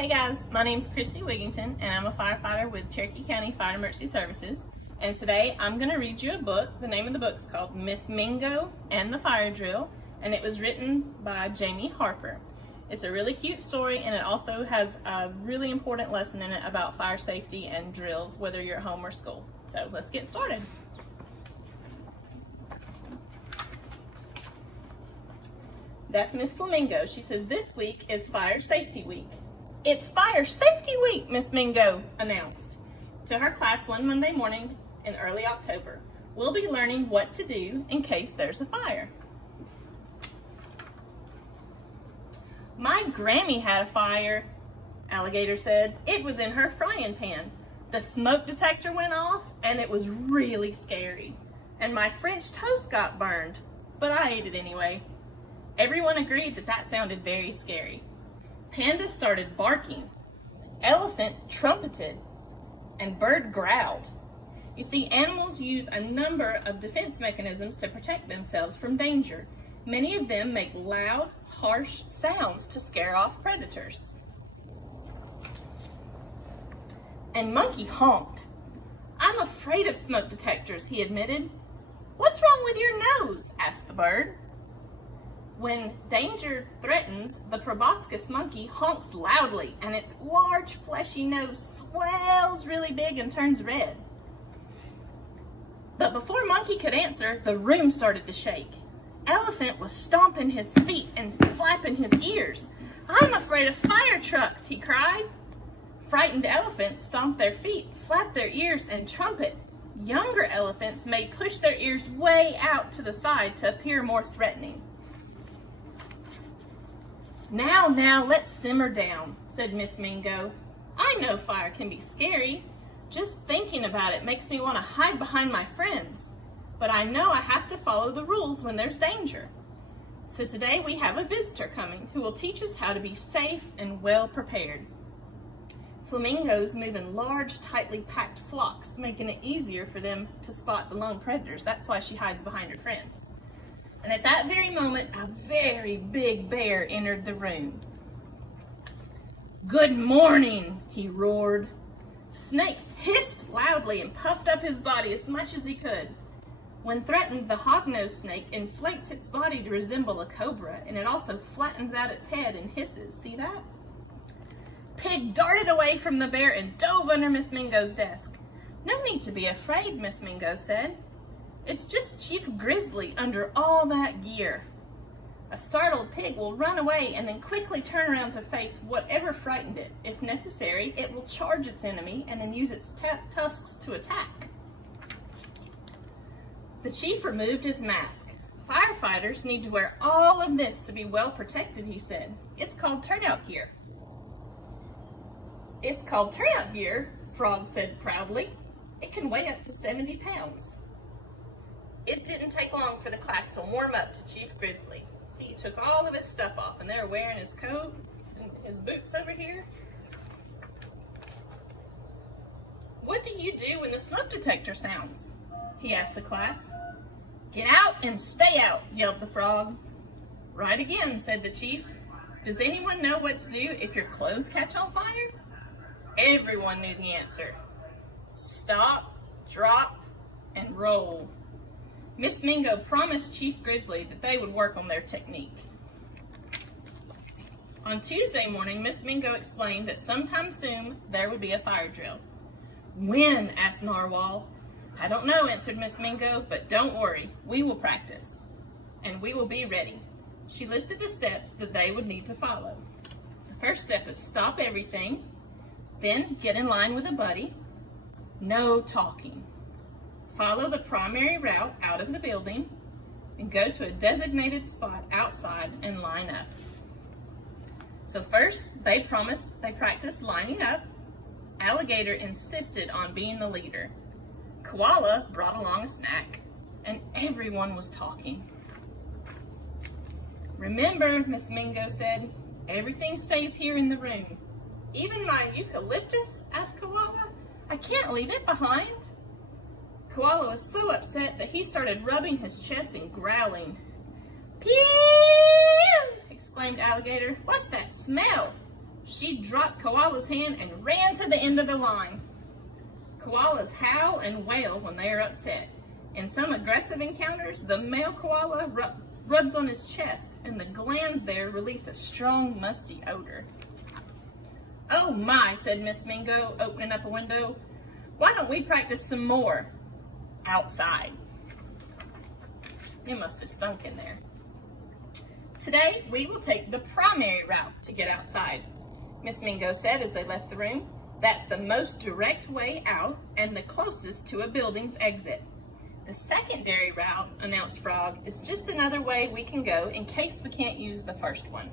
Hey guys, my name's Christy Wigington and I'm a firefighter with Cherokee County Fire and Emergency Services. And today I'm going to read you a book. The name of the book is called Miss Mingo and the Fire Drill, and it was written by Jamie Harper. It's a really cute story, and it also has a really important lesson in it about fire safety and drills, whether you're at home or school. So let's get started. That's Miss Flamingo. She says this week is Fire Safety Week. It's Fire Safety Week, Miss Mingo announced to her class one Monday morning in early October. We'll be learning what to do in case there's a fire. My Grammy had a fire, Alligator said. It was in her frying pan. The smoke detector went off and it was really scary. And my French toast got burned, but I ate it anyway. Everyone agreed that sounded very scary. Panda started barking, elephant trumpeted, and bird growled. You see, animals use a number of defense mechanisms to protect themselves from danger. Many of them make loud, harsh sounds to scare off predators. And Monkey honked. I'm afraid of smoke detectors, he admitted. What's wrong with your nose? Asked the bird. When danger threatens, the proboscis monkey honks loudly, and its large, fleshy nose swells really big and turns red. But before Monkey could answer, the room started to shake. Elephant was stomping his feet and flapping his ears. I'm afraid of fire trucks, he cried. Frightened elephants stomped their feet, flapped their ears, and trumpet. Younger elephants may push their ears way out to the side to appear more threatening. Now, let's simmer down, said Miss Mingo. I know fire can be scary. Just thinking about it makes me want to hide behind my friends. But I know I have to follow the rules when there's danger. So today we have a visitor coming who will teach us how to be safe and well prepared. Flamingos move in large, tightly packed flocks, making it easier for them to spot the lone predators. That's why she hides behind her friends. And at that very moment, a very big bear entered the room. Good morning, he roared. Snake hissed loudly and puffed up his body as much as he could. When threatened, the hognose snake inflates its body to resemble a cobra, and it also flattens out its head and hisses. See that? Pig darted away from the bear and dove under Miss Mingo's desk. No need to be afraid, Miss Mingo said. It's just Chief Grizzly under all that gear. A startled pig will run away and then quickly turn around to face whatever frightened it. If necessary, it will charge its enemy and then use its tusks to attack. The chief removed his mask. Firefighters need to wear all of this to be well protected, he said. It's called turnout gear. It's called turnout gear, Frog said proudly. It can weigh up to 70 pounds. It didn't take long for the class to warm up to Chief Grizzly. See, he took all of his stuff off, and they were wearing his coat and his boots over here. What do you do when the smoke detector sounds? He asked the class. Get out and stay out, yelled the frog. Right again, said the chief. Does anyone know what to do if your clothes catch on fire? Everyone knew the answer. Stop, drop, and roll. Miss Mingo promised Chief Grizzly that they would work on their technique. On Tuesday morning, Miss Mingo explained that sometime soon there would be a fire drill. When? Asked Narwhal. I don't know, answered Miss Mingo, but don't worry, we will practice, and we will be ready. She listed the steps that they would need to follow. The first step is stop everything, then get in line with a buddy. No talking. Follow the primary route out of the building and go to a designated spot outside and line up. So first, they practiced lining up. Alligator insisted on being the leader. Koala brought along a snack, and everyone was talking. Remember, Miss Mingo said, everything stays here in the room. Even my eucalyptus? Asked Koala. I can't leave it behind. Koala was so upset that he started rubbing his chest and growling. Pew! exclaimed Alligator. What's that smell? She dropped Koala's hand and ran to the end of the line. Koalas howl and wail when they are upset. In some aggressive encounters, the male koala rubs on his chest, and the glands there release a strong, musty odor. "Oh my," said Miss Mingo, opening up a window. "Why don't we practice some more outside?" It must have stunk in there. "Today, we will take the primary route to get outside," Miss Mingo said as they left the room. "That's the most direct way out and the closest to a building's exit. The secondary route," announced Frog, "is just another way we can go in case we can't use the first one."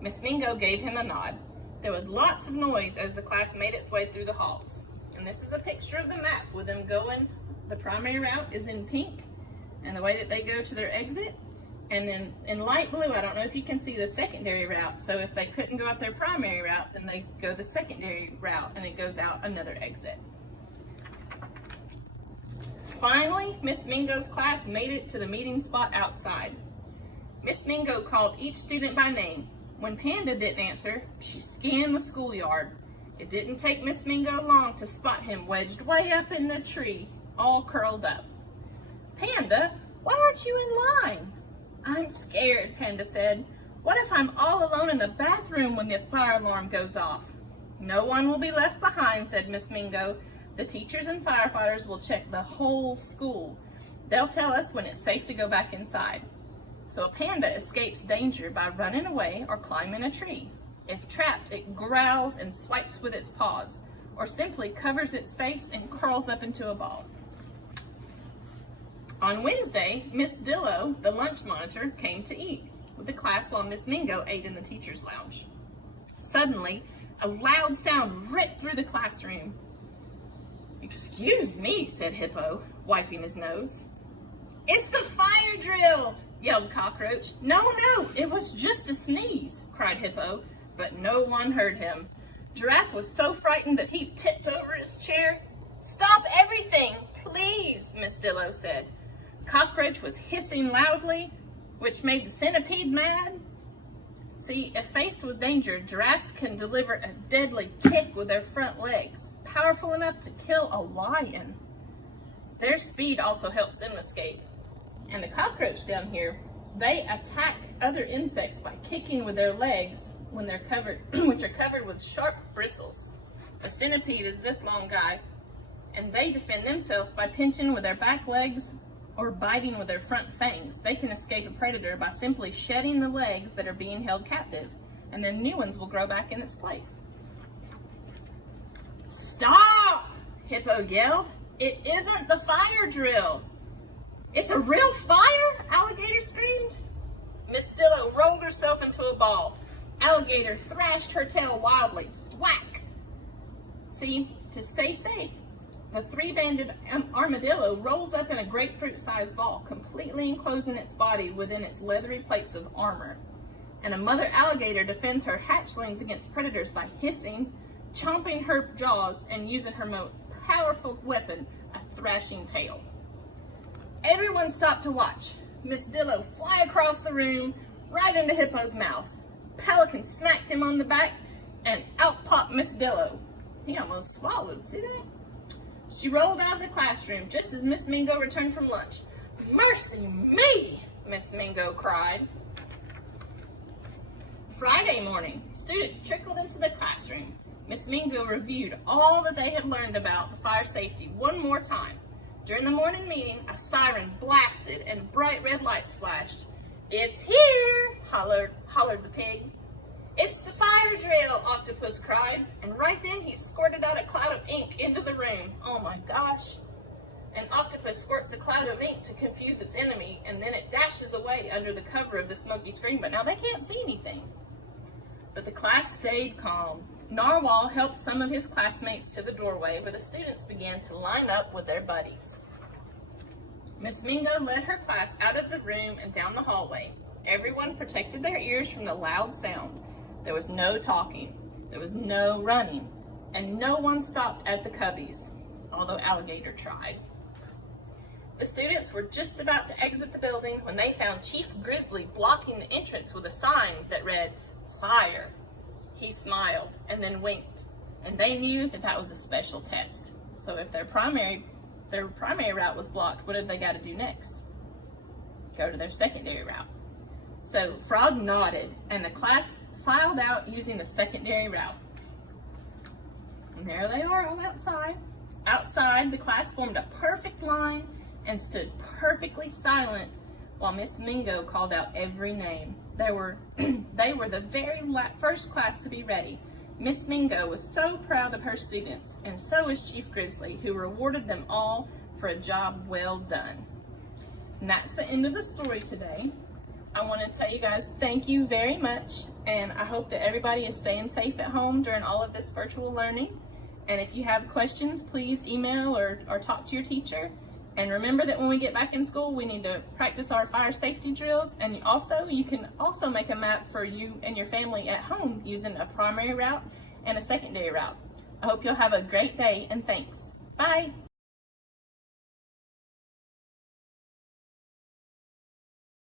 Miss Mingo gave him a nod. There was lots of noise as the class made its way through the halls. And this is a picture of the map with them going. The primary route is in pink, and the way that they go to their exit. And then in light blue, I don't know if you can see the secondary route. So if they couldn't go out their primary route, then they go the secondary route and it goes out another exit. Finally, Miss Mingo's class made it to the meeting spot outside. Miss Mingo called each student by name. When Panda didn't answer, she scanned the schoolyard. It didn't take Miss Mingo long to spot him wedged way up in the tree, all curled up. "Panda, why aren't you in line?" "I'm scared," Panda said. "What if I'm all alone in the bathroom when the fire alarm goes off?" "No one will be left behind," said Miss Mingo. "The teachers and firefighters will check the whole school. They'll tell us when it's safe to go back inside." So a panda escapes danger by running away or climbing a tree. If trapped, it growls and swipes with its paws, or simply covers its face and curls up into a ball. On Wednesday, Miss Dillo, the lunch monitor, came to eat with the class while Miss Mingo ate in the teacher's lounge. Suddenly, a loud sound ripped through the classroom. "Excuse me," said Hippo, wiping his nose. "It's the fire drill!" yelled Cockroach. No, it was just a sneeze," cried Hippo, but no one heard him. Giraffe was so frightened that he tipped over his chair. "Stop everything, please," Miss Dillo said. Cockroach was hissing loudly, which made the centipede mad. See, if faced with danger, giraffes can deliver a deadly kick with their front legs, powerful enough to kill a lion. Their speed also helps them escape. And the cockroach down here, they attack other insects by kicking with their legs when they're covered, which are covered with sharp bristles. The centipede is this long guy, and they defend themselves by pinching with their back legs or biting with their front fangs. They can escape a predator by simply shedding the legs that are being held captive, and then new ones will grow back in its place. "Stop!" Hippo yelled. "It isn't the fire drill." "It's a real fire?" Alligator screamed. Miss Dillo rolled herself into a ball. Alligator thrashed her tail wildly. Thwack! See, to stay safe, the three-banded armadillo rolls up in a grapefruit-sized ball, completely enclosing its body within its leathery plates of armor. And a mother alligator defends her hatchlings against predators by hissing, chomping her jaws, and using her most powerful weapon, a thrashing tail. Everyone stopped to watch. Miss Dillo fly across the room, right into Hippo's mouth. Pelican smacked him on the back, and out popped Miss Dillo. He almost swallowed, see that? She rolled out of the classroom just as Miss Mingo returned from lunch. "Mercy me!" Miss Mingo cried. Friday morning, students trickled into the classroom. Miss Mingo reviewed all that they had learned about the fire safety one more time. During the morning meeting, a siren blasted and bright red lights flashed. "It's here!" hollered the pig. "It's the fire drill!" Octopus cried, and right then he squirted out a cloud of ink into the room. Oh my gosh. An octopus squirts a cloud of ink to confuse its enemy, and then it dashes away under the cover of the smoky screen, but now they can't see anything. But the class stayed calm. Narwhal helped some of his classmates to the doorway where the students began to line up with their buddies. Miss Mingo led her class out of the room and down the hallway. Everyone protected their ears from the loud sound. There was no talking, there was no running, and no one stopped at the cubbies, although Alligator tried. The students were just about to exit the building when they found Chief Grizzly blocking the entrance with a sign that read, "Fire." He smiled and then winked, and they knew that that was a special test. So if their primary route was blocked, what have they got to do next? Go to their secondary route. So Frog nodded, and the class filed out using the secondary route. And there they are all outside. Outside, the class formed a perfect line and stood perfectly silent while Miss Mingo called out every name. They were the very first class to be ready. Miss Mingo was so proud of her students, and so was Chief Grizzly, who rewarded them all for a job well done. And that's the end of the story today. I want to tell you guys thank you very much, and I hope that everybody is staying safe at home during all of this virtual learning. And if you have questions, please email or talk to your teacher. And remember that when we get back in school, we need to practice our fire safety drills. And you can also make a map for you and your family at home using a primary route and a secondary route. I hope you'll have a great day, and thanks. Bye.